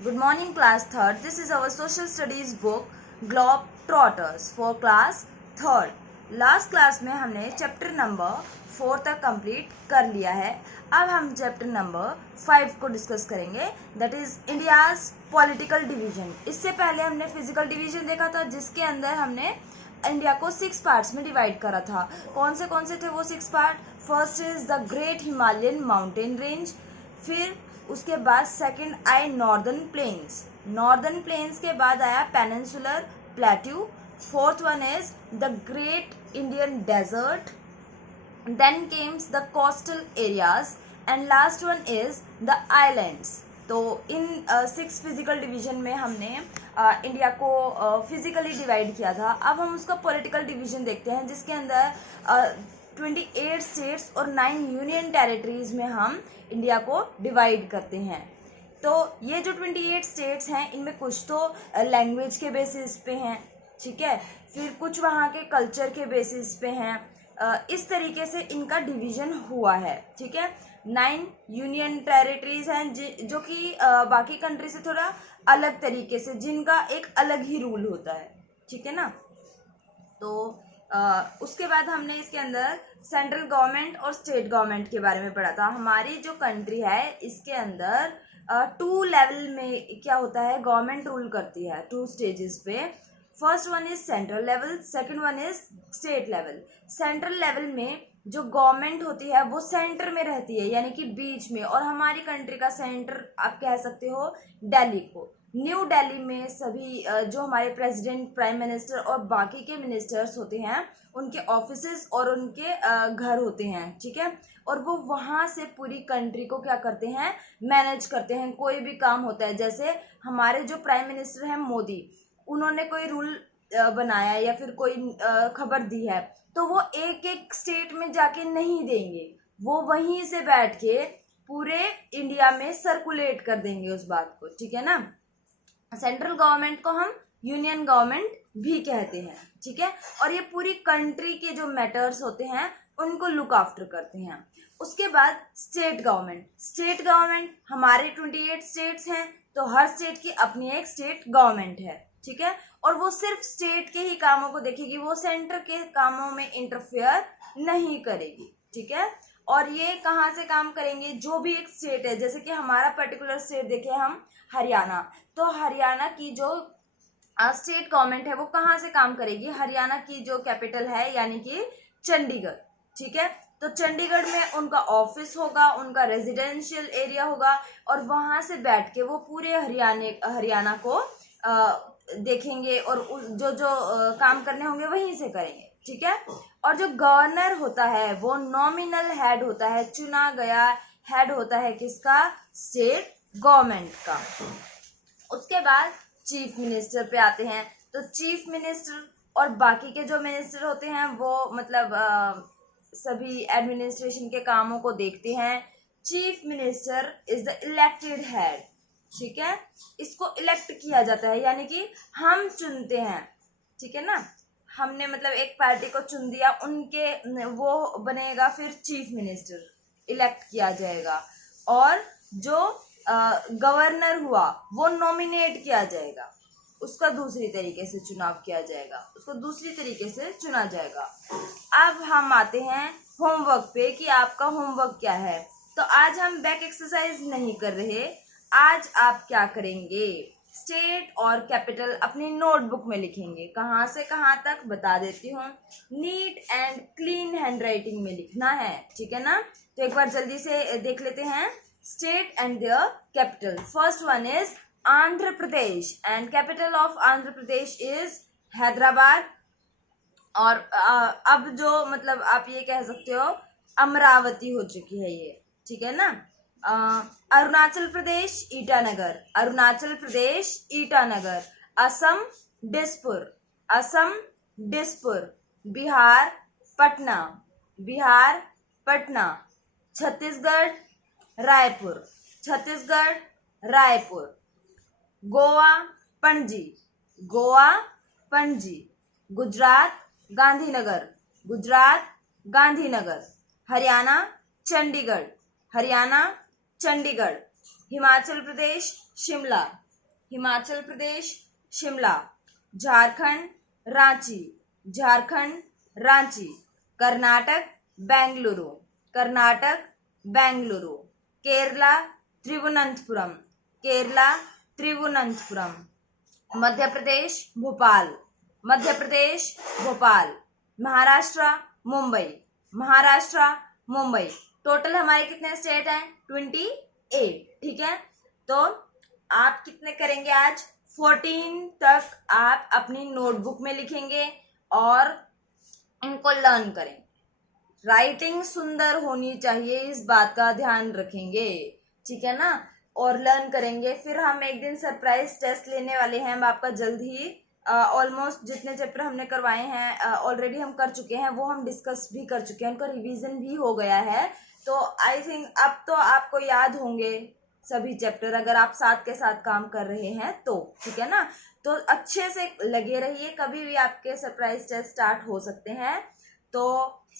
Good morning, class third. This is our social studies book Globetrotters for class third. Last class में हमने chapter number 4 तक complete कर लिया है. अब हम चैप्टर नंबर 5 को डिस्कस करेंगे, that is India's political division. इससे पहले हमने फिजिकल डिवीजन देखा था, जिसके अंदर हमने इंडिया को 6 पार्ट्स में डिवाइड करा था. कौन से थे वो 6 part? First is the great Himalayan mountain range, फिर उसके बाद सेकंड आए नॉर्दर्न प्लेन्स. नॉर्दर्न प्लेन्स के बाद आया peninsular plateau. Fourth one is the great Indian desert. Then comes the coastal areas and last one is the islands. तो इन 6 physical division में हमने इंडिया को फिजिकली डिवाइड किया था. अब हम उसका पॉलिटिकल डिवीजन देखते हैं, जिसके अंदर 28 स्टेट्स और 9 यूनियन टेरिटरीज में हम इंडिया को डिवाइड करते हैं. तो ये जो 28 स्टेट्स हैं, इनमें कुछ तो लैंग्वेज के बेसिस पे हैं, ठीक है, फिर कुछ वहाँ के कल्चर के बेसिस पे हैं. इस तरीके से इनका डिवीजन हुआ है, ठीक है. 9 यूनियन टेरिटरीज हैं जो कि बाकी कंट्री से थोड़ा अलग तरीके से, जिनका एक अलग ही रूल होता है, ठीक है ना. तो उसके बाद हमने इसके अंदर सेंट्रल गवर्नमेंट और स्टेट गवर्नमेंट के बारे में पढ़ा था. हमारी जो कंट्री है, इसके अंदर 2 लेवल में क्या होता है, गवर्नमेंट रूल करती है 2 स्टेजेस पे. First one is central level, second one is state level. Central level में जो गवर्नमेंट होती है वो सेंटर में रहती है, यानी कि बीच में, और हमारी कंट्री का सेंटर आप कह सकते हो दिल्ली को. न्यू दिल्ली में सभी जो हमारे प्रेसिडेंट, प्राइम मिनिस्टर और बाकी के मिनिस्टर्स होते हैं, उनके ऑफिसेज और उनके घर होते हैं, ठीक है. और वो वहाँ से पूरी कंट्री को क्या करते हैं, मैनेज करते हैं. कोई भी काम होता है, जैसे हमारे जो प्राइम मिनिस्टर हैं मोदी, उन्होंने कोई रूल बनाया या फिर कोई खबर दी है, तो वो एक एक स्टेट में जाके नहीं देंगे, वो वहीं से बैठ के पूरे इंडिया में सर्कुलेट कर देंगे उस बात को, ठीक है ना. सेंट्रल गवर्नमेंट को हम यूनियन गवर्नमेंट भी कहते हैं, ठीक है. और ये पूरी कंट्री के जो मैटर्स होते हैं उनको लुक आफ्टर करते हैं. उसके बाद स्टेट गवर्नमेंट. स्टेट गवर्नमेंट, हमारे 28 स्टेट्स हैं, तो हर स्टेट की अपनी एक स्टेट गवर्नमेंट है, ठीक है. और वो सिर्फ स्टेट के ही कामों को देखेगी, वो सेंटर के कामों में इंटरफेयर नहीं करेगी, ठीक है. और ये कहाँ से काम करेंगे, जो भी एक स्टेट है, जैसे कि हमारा पर्टिकुलर स्टेट देखें हम हरियाणा, तो हरियाणा की जो स्टेट गवर्नमेंट है वो कहाँ से काम करेगी, हरियाणा की जो कैपिटल है यानी कि चंडीगढ़, ठीक है. तो चंडीगढ़ में उनका ऑफिस होगा, उनका रेजिडेंशियल एरिया होगा, और वहाँ से बैठ के वो पूरे हरियाणा को देखेंगे, और जो जो काम करने होंगे वहीं से करेंगे, ठीक है. और जो गवर्नर होता है वो नॉमिनल हेड होता है, चुना गया हेड होता है किसका, स्टेट गवर्नमेंट का. उसके बाद चीफ मिनिस्टर पे आते हैं. तो चीफ मिनिस्टर और बाकी के जो मिनिस्टर होते हैं वो मतलब सभी एडमिनिस्ट्रेशन के कामों को देखते हैं. Chief minister is the elected head, ठीक है. इसको इलेक्ट किया जाता है, यानी कि हम चुनते हैं, ठीक है ना. हमने मतलब एक पार्टी को चुन दिया, उनके वो बनेगा फिर चीफ मिनिस्टर, इलेक्ट किया जाएगा. और जो गवर्नर हुआ वो नॉमिनेट किया जाएगा, उसका दूसरी तरीके से चुनाव किया जाएगा, उसको दूसरी तरीके से चुना जाएगा. अब हम आते हैं होमवर्क पे कि आपका होमवर्क क्या है. तो आज हम बैक एक्सरसाइज नहीं कर रहे. आज आप क्या करेंगे, स्टेट और कैपिटल अपनी नोटबुक में लिखेंगे. कहाँ से कहाँ तक बता देती हूँ. नीट एंड क्लीन हैंडराइटिंग में लिखना है, ठीक है ना. तो एक बार जल्दी से देख लेते हैं. State and their capital. First one is Andhra Pradesh, and capital of Andhra Pradesh is Hyderabad. और अब जो मतलब आप ये कह सकते हो अमरावती हो चुकी है ये, ठीक है ना. अरुणाचल प्रदेश ईटानगर, अरुणाचल प्रदेश ईटानगर. असम दिसपुर, असम दिसपुर. बिहार पटना, बिहार पटना. छत्तीसगढ़ रायपुर, छत्तीसगढ़ रायपुर. गोवा पणजी, गोवा पणजी. गुजरात गांधीनगर, गुजरात गांधीनगर. हरियाणा चंडीगढ़, हरियाणा चंडीगढ़. हिमाचल प्रदेश शिमला, हिमाचल प्रदेश शिमला, झारखंड रांची, झारखंड रांची, कर्नाटक बेंगलुरु, कर्नाटक बेंगलुरु, केरला त्रिवुनंतपुरम, केरला त्रिवुनंतपुरम, मध्य प्रदेश भोपाल, मध्य प्रदेश भोपाल, महाराष्ट्र मुंबई, महाराष्ट्र मुंबई। टोटल हमारे कितने स्टेट हैं? 28। ठीक है, तो आप कितने करेंगे आज? 14 तक आप अपनी नोटबुक में लिखेंगे और इनको लर्न करेंगे। राइटिंग सुंदर होनी चाहिए, इस बात का ध्यान रखेंगे, ठीक है ना, और लर्न करेंगे। फिर हम एक दिन सरप्राइज टेस्ट लेने वाले हैं, हम आपका जल्द ही ऑलमोस्ट जितने चैप्टर हमने करवाए हैं ऑलरेडी हम कर चुके हैं, वो हम डिस्कस भी कर चुके हैं, उनका रिवीजन भी हो गया है। तो आई थिंक अब तो आपको याद होंगे सभी चैप्टर, अगर आप साथ के साथ काम कर रहे हैं तो, ठीक है ना। तो अच्छे से लगे रहिए, कभी भी आपके सरप्राइज टेस्ट स्टार्ट हो सकते हैं। तो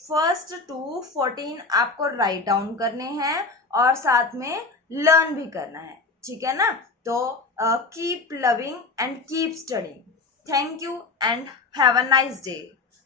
1 to 14 आपको राइट डाउन करने हैं और साथ में लर्न भी करना है, ठीक है ना। तो keep loving and keep studying. Thank you and have a nice day.